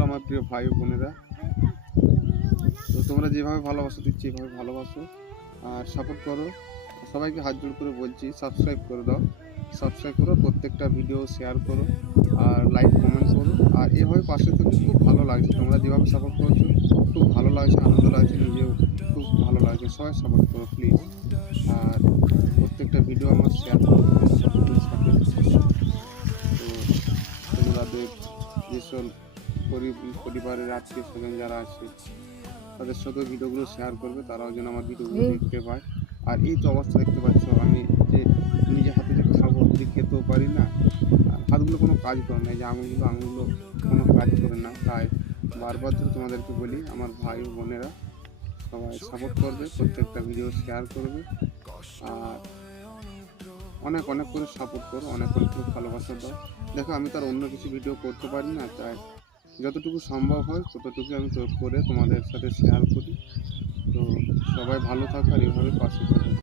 হলো আমার প্রিয় ভাই ও বোনেরা। তো তোমরা যেভাবে ভালোবাসো দিচ্ছি এভাবে ভালোবাসো আর সাপোর্ট করো। সবাইকে হাত জোড় করে বলছি সাবস্ক্রাইব করে দাও, সাবস্ক্রাইব করো, প্রত্যেকটা ভিডিও শেয়ার করো আর লাইক কমেন্ট করো। আর এভাবে পাশে থেকে খুব ভালো লাগছে, তোমরা যেভাবে সাপোর্ট করছো খুব ভালো লাগছে, আনন্দ লাগছে, নিজেও খুব ভালো লাগছে। সবাই সাপোর্ট করো প্লিজ। আর প্রত্যেকটা ভিডিও আমার শেয়ার করো সকলের সাথে। তো তোমাদের যেসব পরিবারের আত্মীয় স্বজন যারা আছে তাদের সাথে ভিডিওগুলো শেয়ার করবে, তারাও যেন আমার ভিডিওগুলো দেখতে পায়। আর এই তো অবস্থা দেখতে পাচ্ছ, আমি যে নিজে হাতে যে খাবো যদি খেতেও পারি না, আর হাতগুলো কোনো কাজ করে না, এই যে আঙুলগুলো কোনো কাজ করে না। তাই বারবার ধরে তোমাদেরকে বলি আমার ভাই ও বোনেরা সবাই সাপোর্ট করবে, প্রত্যেকটা ভিডিও শেয়ার করবে আর অনেক অনেক করে সাপোর্ট করো, অনেক অনেক করে ভালোবাসা দাও। দেখো আমি তো আর অন্য কিছু ভিডিও করতে পারি না, তাই যতটুকু সম্ভব হয় ততটুকু আমি করে তোমাদের সাথে শেয়ার করি। তো সবাই ভালো থাকো আর এভাবে পাশে থাকো।